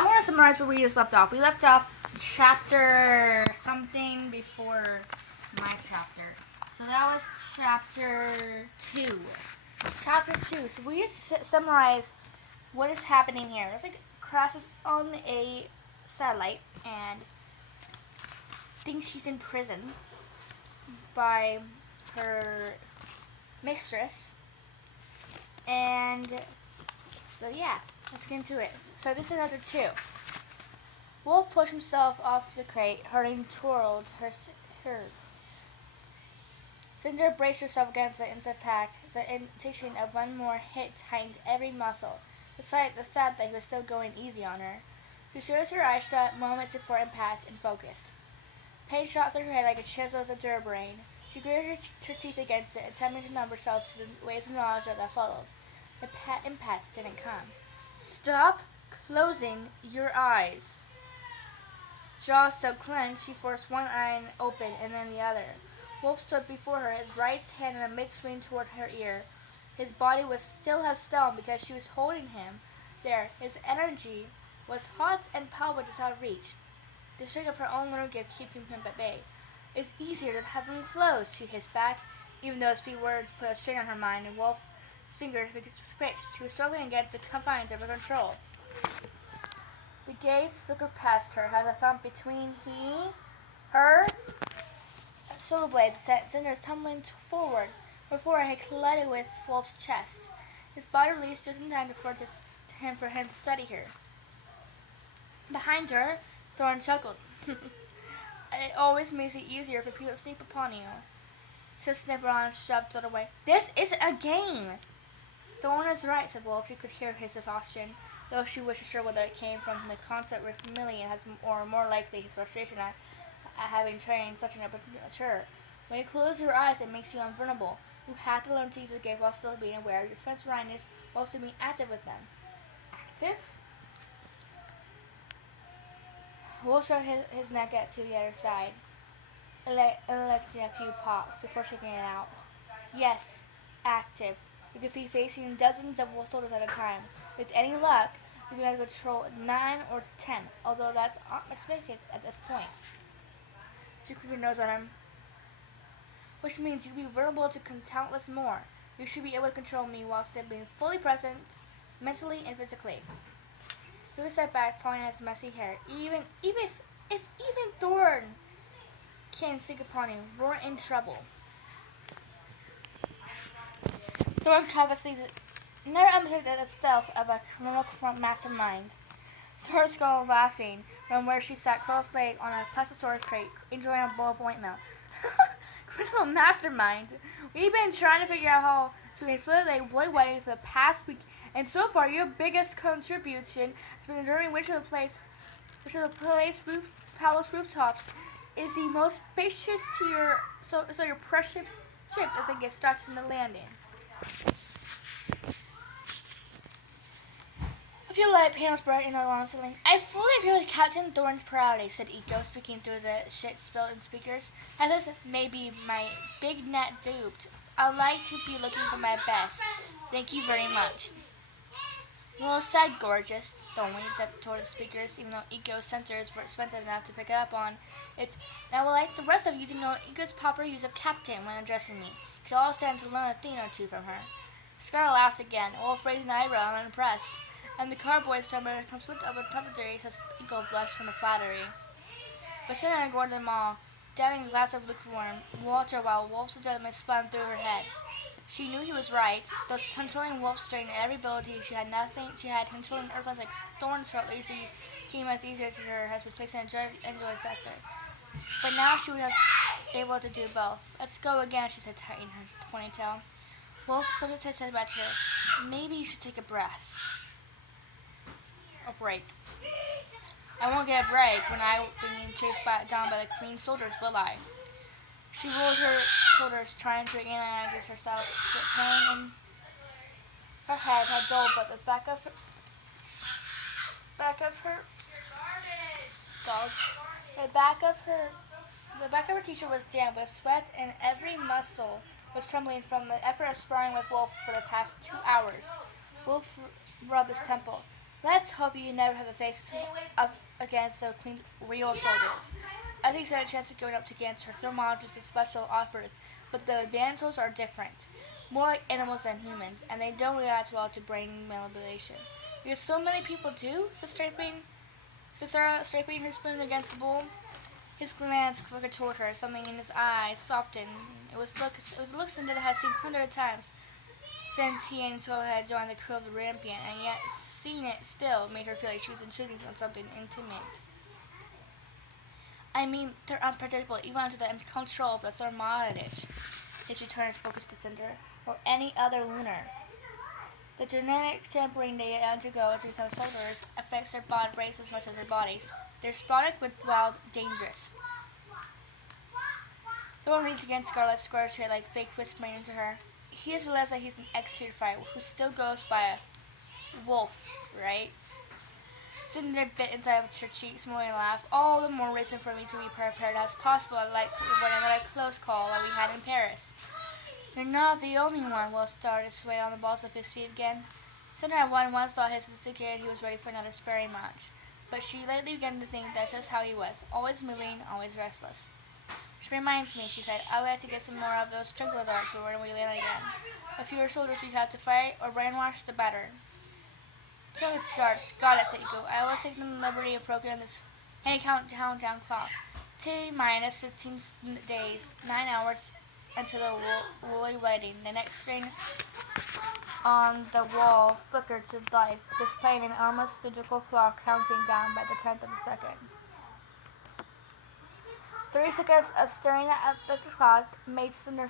I'm going to summarize where we just left off. We left off chapter something before my chapter. So that was chapter 2. Chapter 2. So we just summarize what is happening here. It's like Cress is on a satellite and thinks she's in prison by her mistress. And so yeah, let's get into it. So this is chapter 2. Wolf pushed himself off the crate, hurrying toward her. Cinder braced herself against the insect pack. The anticipation of one more hit tightened every muscle, despite the fact that he was still going easy on her. She closed her eyes shut moments before impact and focused. Pain shot through her head like a chisel of the brain. She gritted her teeth against it, attempting to numb herself to the waves of nausea that followed. The impact didn't come. Stop closing your eyes. Jaws still clenched, she forced one eye open and then the other. Wolf stood before her, his right hand in a mid-swing toward her ear. His body was still as stone because she was holding him there. His energy was hot and power just out of reach. The shake of her own little gift keeping him at bay. It's easier to have them closed, she hissed back, even though his few words put a strain on her mind, and Wolf's fingers twitched. She was struggling against the confines of her control. The gaze flickered past her, as a thump between her shoulder blades sent cinders tumbling forward. Her forehead collided with Wolf's chest. His body released just in time to force it to him for him to study her. Behind her, Thorn chuckled. It always makes it easier for people to sneak upon you. She sniffed around and shoved it away. This isn't a game! Thorn is right, said Wolf. She could hear his exhaustion, though she wasn't sure whether it came from the concert with Millie or more likely his frustration at having trained such an immature. When you close your eyes, it makes you invulnerable. You have to learn to use the gift while still being aware of your friend's surroundings, while still being active with them. Active? Wolf shot his neck out to the other side, electing a few pops before shaking it out. Yes, active. You could be facing dozens of wolf soldiers at a time. With any luck, you'll be able to control 9 or 10, although that's unexpected at this point. She clicked her nose on him, which means you'll be vulnerable to countless more. You should be able to control me while still being fully present, mentally and physically. He was set back, pulling at his messy hair. Even if Thorn can sneak upon you, we're in trouble. Thorn covetously never understood the stealth of a criminal mastermind. Saw her skull laughing from where she sat cross-legged on a plesiosaurus crate, enjoying a bowl of ointmeal. Criminal mastermind. We've been trying to figure out how to inflict a void wedding for the past week, and so far your biggest contribution has been determining which of the palace rooftops is the most spacious to your precious ship doesn't get stuck in the landing. A few light panels bright in the long ceiling. I fully agree with Captain Thorn's priority, said Eco, speaking through the shit spilled in speakers. As this may be my big net duped, I like to be looking for my best. Thank you very much. Well said, gorgeous. Thorn waved up toward the speakers, even though Eco's sensors were expensive enough to pick it up on it. And I would like the rest of you to know Eco's proper use of captain when addressing me. You could all stand to learn a thing or two from her. Scar laughed again, Wolf raised an eyebrow and unimpressed, and the carboys trembled in a conflict of interpreters as Eco blushed from the flattery. But Cinna ignored them all, downing a glass of lukewarm water while Wolf's judgment spun through her head. She knew he was right. Though controlling Wolf's strength and every ability, she had controlling Earthlings like Thorn's shortly usually came as easier to her as replacing a enjoyed successor. But now she was able to do both. Let's go again, she said, tightening her ponytail. Wolf slipped his head back to her. Maybe you should take a breath. A break. I won't get a break when I'm being chased down by the Queen's soldiers, will I? She rolled her shoulders, trying to analyze herself. The pain in her head had dulled, but the back of her t-shirt was damp with sweat, and every muscle was trembling from the effort of sparring with Wolf for the past 2 hours. Wolf rubbed his temple. Let's hope you never have to face up against the Queen's real soldiers. I think she had a chance of going up against her thermologists and special operatives, but the advanced soldiers are different. More like animals than humans, and they don't react well to brain manipulation. Because so many people do, said Sarah, scraping her spoon against the bowl. His glance flickered toward her, something in his eyes softened. It was a look Cinderella had seen hundreds of times since he and Sola had joined the crew of the Rampion, and yet seeing it still made her feel like she was intruding on something intimate. I mean, they're unpredictable, even under the control of the thermologist. His return is focused to Cinder, or any other lunar. The genetic tampering they undergo to become soldiers affects their blood brains as much as their bodies. They're spotted with wild, dangerous. Thorn leans against Scarlet, squares her like fake whispering into her. He has realized that he's an ex-street fighter who still goes by a wolf, right? Cinder bit inside of her cheek, smiling and laughed. All the more reason for me to be prepared as possible. I'd like to avoid another close call like we had in Paris. You're not the only one. Will started to sway on the balls of his feet again. Cinder had once thought his indicated he was ready for another sparring match, but she lately began to think that's just how he was, always moving, always restless. Which reminds me, she said, I'd like to get some more of those twinkle darts when we land again. The fewer soldiers we have to fight or brainwash, the better. Twinkle darts, got it, said Iko. I always take the liberty of programming this any countdown clock. T minus 15 days, 9 hours until the royal wedding. The next string on the wall flickered to life, displaying an almost digital clock counting down by the 10th of a second. 3 seconds of staring at the clock made Cinder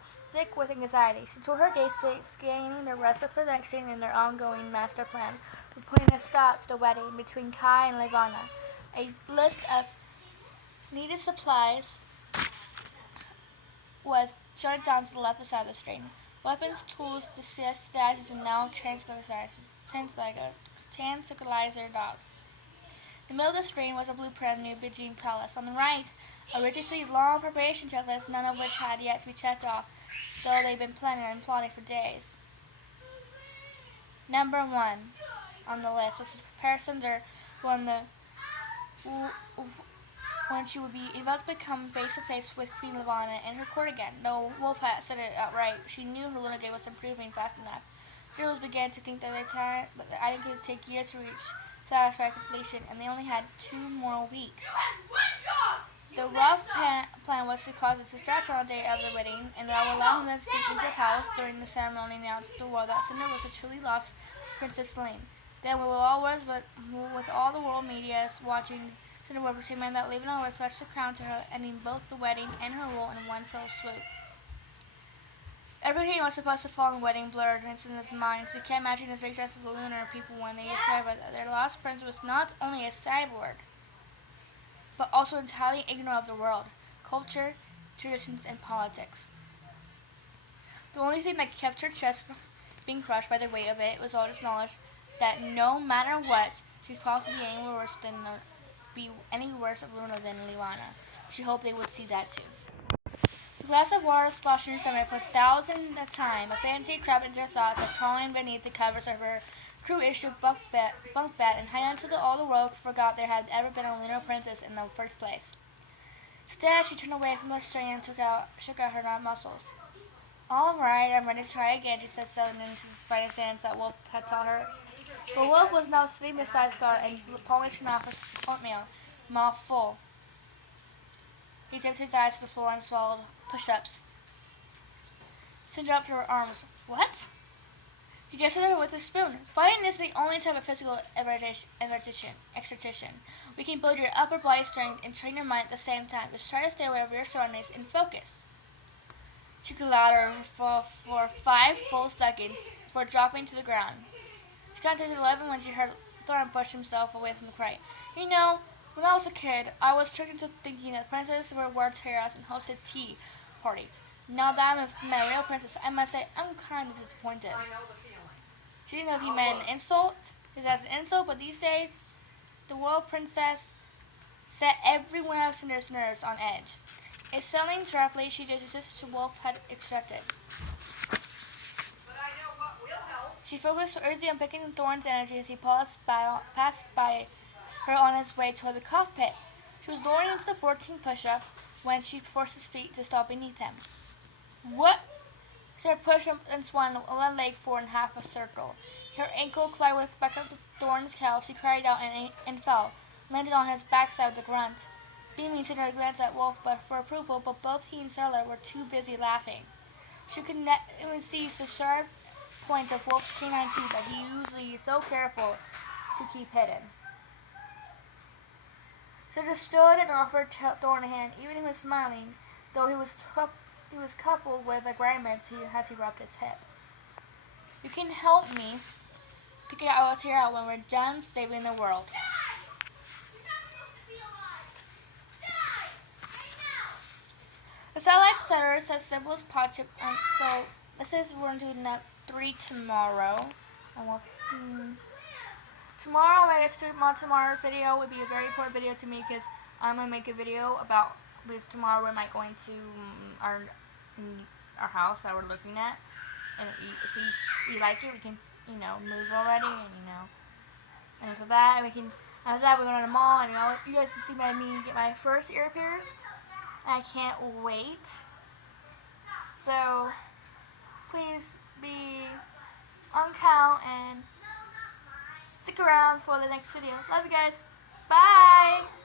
sick with anxiety. She told her gaze scanning the rest of the next scene in their ongoing master plan for putting a stop to the wedding between Kai and Levana. A list of needed supplies was jotted down to the left side of the screen. Weapons, tools, disguises, and now tranquilizer dogs. In the middle of the screen was a blueprint of New Beijing Palace. On the right, a rigorously long preparation checklist, none of which had yet to be checked off, though they'd been planning and plotting for days. Number 1 on the list was to prepare Cinder when she would be about to become face-to-face with Queen Levana in her court again. Though Wolf had said it outright, she knew her lunar gate was improving fast enough. Zeros began to think that the item could take years to reach satisfactory completion, and they only had 2 more weeks. The rough plan was to cause a distraction on the day of the wedding, and that would allow them to sneak into the palace during the ceremony and announce to the world that Cinder was a truly lost Princess Celine. Then, with all the world media watching, Cinder would proclaim that Levana would request the crown to her, ending both the wedding and her rule in one fell swoop. Everything was supposed to fall in the wedding blurred in Cinder's mind. She kept imagining this big dress of the lunar people when they discovered that their lost prince was not only a cyborg, but also entirely ignorant of the world, culture, traditions, and politics. The only thing that kept her chest from being crushed by the weight of it was all this knowledge that no matter what, she could possibly be any worse of Luna than Levana. She hoped they would see that too. A glass of water sloshing her stomach for 1,000th time, a fancy crept into her thoughts of crawling beneath the covers of her crew-issue bunk bed and hiding until all the world forgot there had ever been a lunar princess in the first place. Instead, she turned away from the strain and shook out her muscles. All right, I'm ready to try again, she said, settling into the spider sentence that Wolf had taught her. But Wolf was now sitting beside Scarlet and polishing off his oatmeal, mouth full. He dipped his eyes to the floor and swallowed push-ups. Cinder up to her arms. What? He gets her with a spoon. Fighting is the only type of physical exertion. We can build your upper body strength and train your mind at the same time. Just try to stay aware of your surroundings and focus. She could louder for 5 full seconds before dropping to the ground. She counted to 11 when she heard Thorin push himself away from the crate. You know, when I was a kid, I was tricked into thinking that princesses wore tiaras and hosted tea parties. Now that I'm a real princess, I must say I'm kind of disappointed. I know the feeling. She didn't know if he meant an insult. Is that an insult? But these days, the royal princess set everyone else's nerves on edge. Excelling sharply, she did just as Wolf had instructed. But I know what will help. She focused Uzi on picking Thorn's energy as he passed by her on his way toward the cockpit. She was lowering into the 14th push-up when she forced his feet to stop beneath him. What? Sarah pushed up and swung one leg forward in half a circle. Her ankle collided back up to Thorn's calf. She cried out and fell, landed on his backside with a grunt. Beaming sent her a glance at Wolf for approval, but both he and Starla were too busy laughing. She could not even see the sharp points of Wolf's canine teeth that he usually is so careful to keep hidden. So just stood and offered Thorn a hand, even if he was smiling, though he was coupled with a grimace as he rubbed his hip. You can help me pick our tear out when we're done saving the world. The satellite center says simple as pot chip, so it says we're going to do net 3 tomorrow. Tomorrow, when I get started on tomorrow's video, would be a very important video to me because I'm going to make a video about, because tomorrow we might going to our house that we're looking at, and if we like it, we can, move already, and after that, we're going to the mall, and you guys can see me get my first ear pierced. I can't wait. So, please be on count and stick around for the next video. Love you guys. Bye!